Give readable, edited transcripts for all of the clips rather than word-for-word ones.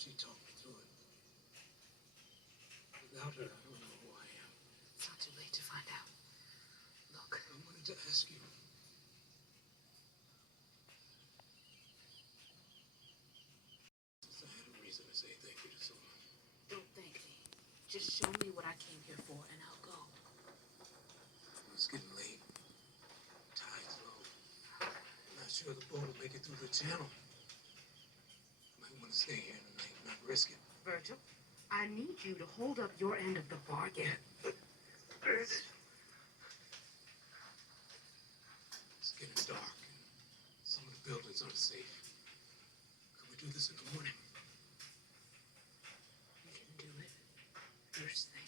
She talked me through it. Without her, I don't know who I am. It's not too late to find out. Look. I wanted to ask you. Since I had a reason to say thank you to someone. Don't thank me. Just show me what I came here for, and I'll go. It's getting late. Tide's low. I'm not sure the boat will make it through the channel. Might want to stay here tonight, not risk it. Virgil, I need you to hold up your end of the bargain. It's getting dark, and some of the buildings aren't safe. Could we do this in the morning? We can do it first thing.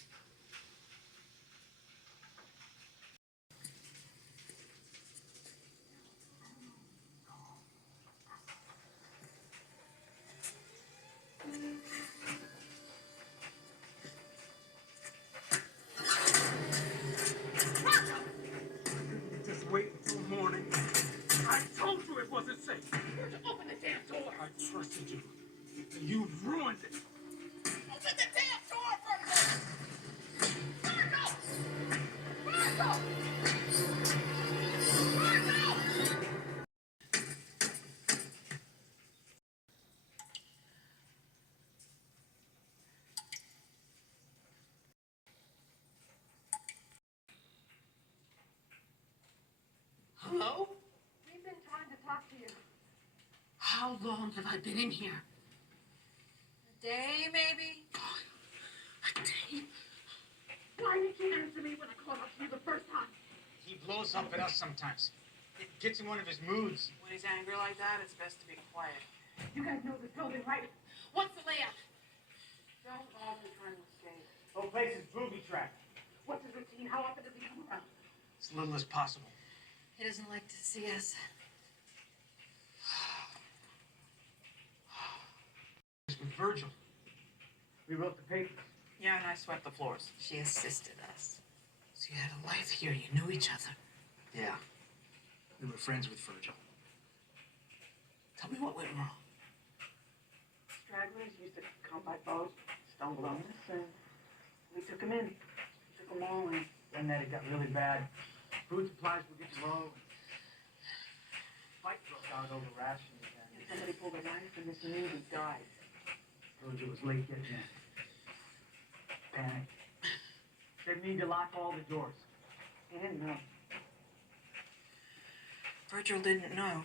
Just wait until morning. I told you it wasn't safe. Virgil, open the damn door! I trusted you. And you ruined it. Open the damn door, Virgil! Virgil! Virgil! Virgil! Hello? We've been trying to talk to you. How long have I been in here? A day, maybe? A day? Why didn't you answer me when I called up to you the first time? He blows up at us sometimes. It gets in one of his moods. When he's angry like that, it's best to be quiet. You guys know this building, right? What's the layout? Don't bother trying to escape. Whole place is booby trapped. What's his routine? How often does he come around? As little as possible. He doesn't like to see us. It's with Virgil. We wrote the papers. Yeah, and I swept the floors. She assisted us. So you had a life here. You knew each other. Yeah. We were friends with Virgil. Tell me what went wrong. Stragglers used to come by boat, stumbled on this, and we took them in. Took them all in. Then that it got really bad. Food supplies were getting low. Fight broke out over rations, And somebody pulled a knife, and this newbie died. Virgil was late getting in. Panic. Said need to lock all the doors. He didn't know. Virgil didn't know.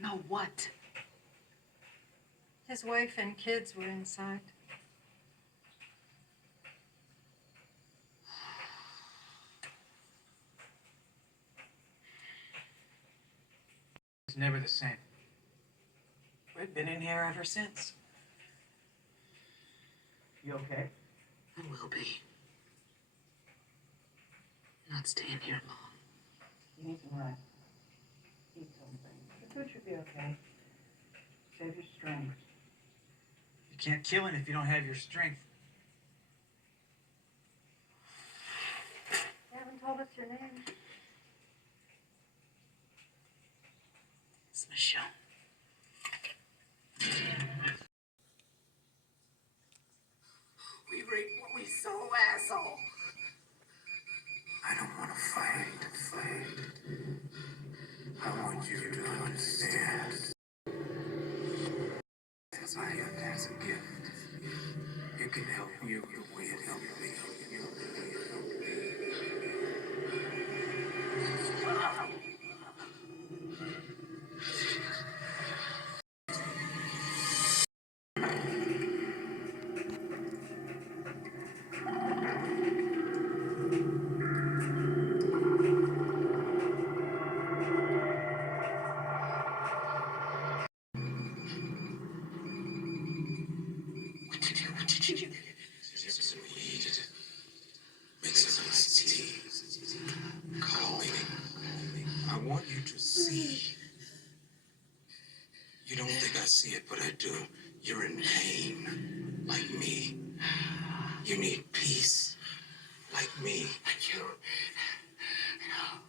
Know what? His wife and kids were inside. It's never the same. We've been in here ever since. You okay? I will be. Not staying here long. You need some rest. Eat something. The food should be okay. Save your strength. You can't kill him if you don't have your strength. You haven't told us your name. It's Michelle. We reap what we sow, asshole. I don't want to fight. I want you to understand. As I am as a gift, it can help you the way it helped me. What did you do? Sip some weed. Make some iced tea. Calming. I want you to see. You don't think I see it, but I do. You're in pain, like me. You need peace, like me. But you... No.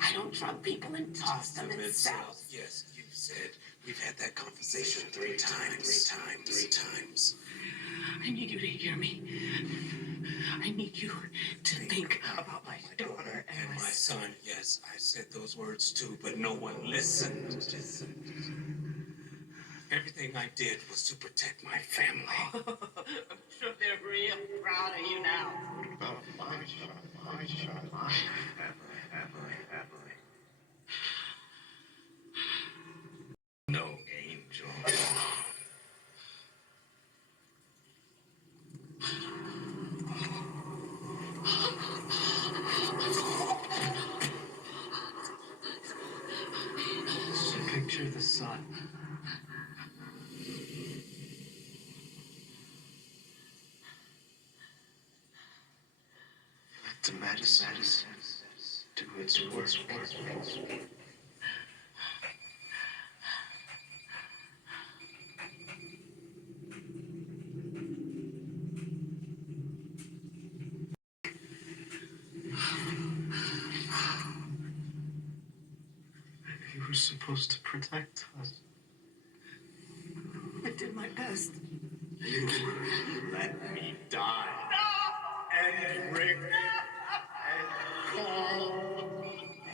I don't drug people and toss them in cells. Yes, you said we've had that conversation. conversation three times. I need you to hear me. I need you to think about my daughter And my son, yes, I said those words too, but no one listened. Everything I did was to protect my family. I'm sure they're real proud of you now. No, Angel. Picture the sun. Let the medicine do its work. You were supposed to protect us. I did my best. You let me die. And Rick. And Carl.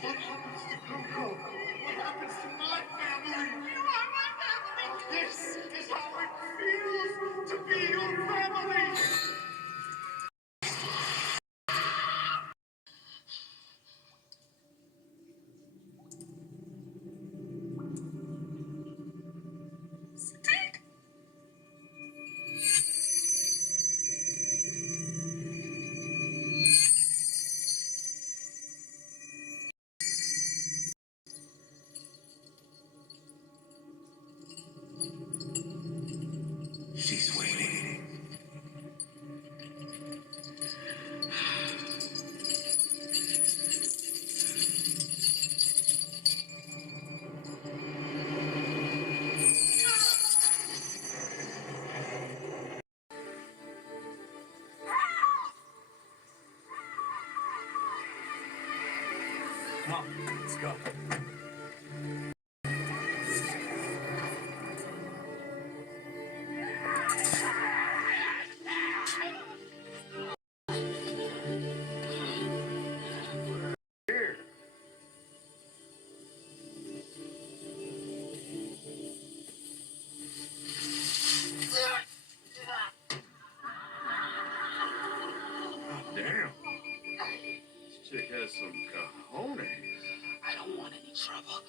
What happens to Coco? What happens to my family? You are my family. This is how it feels to be your family. Sadiq. She's waiting. Come on, let's go. Damn. This chick has some cojones. I don't want any trouble.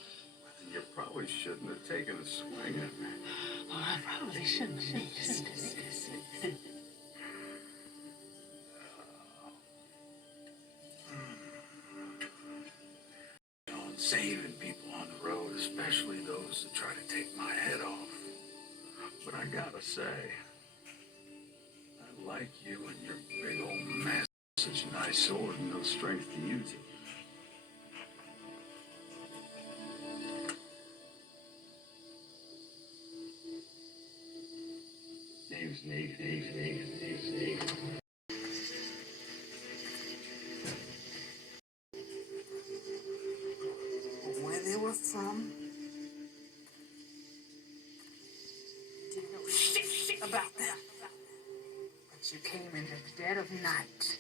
You probably shouldn't have taken a swing at me. Oh, I probably shouldn't have made this. On saving people on the road, especially those that try to take my head off. But I gotta say, I like you and your big old mess. Such a nice sword and no strength to use it. Nathan. Where they were from, didn't know shit about them. But you came in the dead of night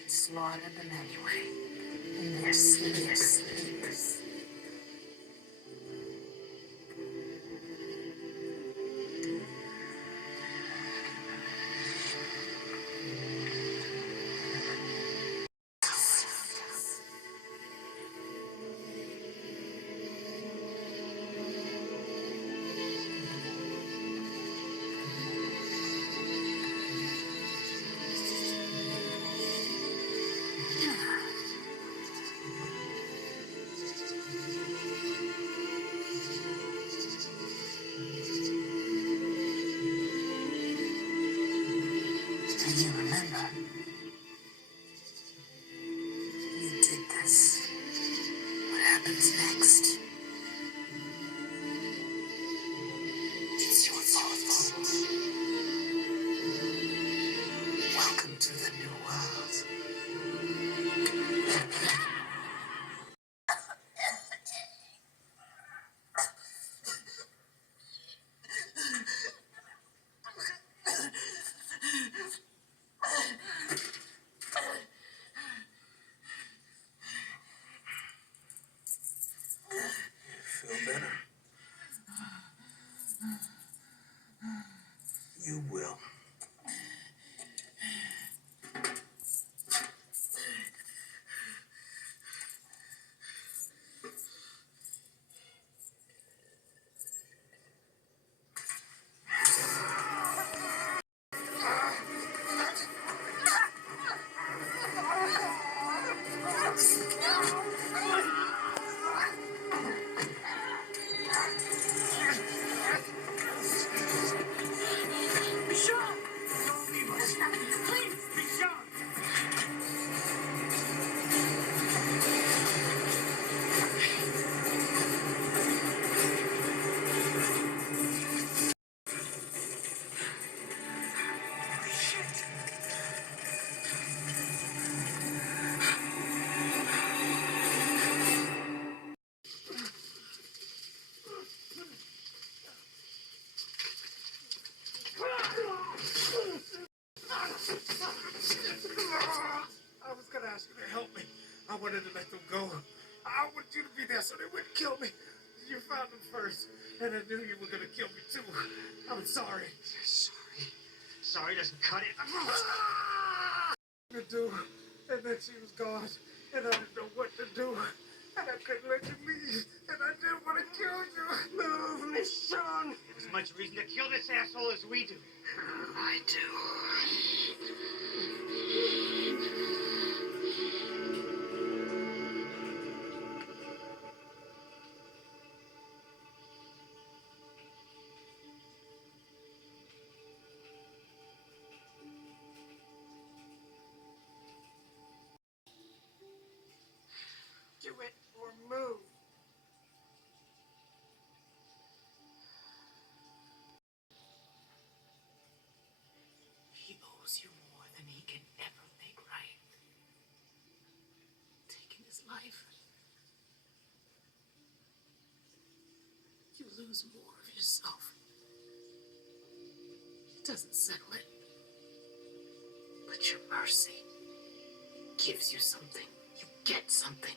and slaughtered them anyway. In their sleep. You will. I was gonna ask you to help me. I wanted to let them go. I wanted you to be there so they wouldn't kill me. You found them first, and I knew you were gonna kill me too. I'm sorry. Sorry. Sorry doesn't cut it. To do, and then she was gone, and I didn't know what to do, and I couldn't let you leave, and I didn't want to kill you. Move, Miss Shawn. As much reason to kill this asshole as we do. I do. Do it or move. He owes you more than he can ever make right. Taking his life, you lose more of yourself. It doesn't settle it. But your mercy gives you something. You get something.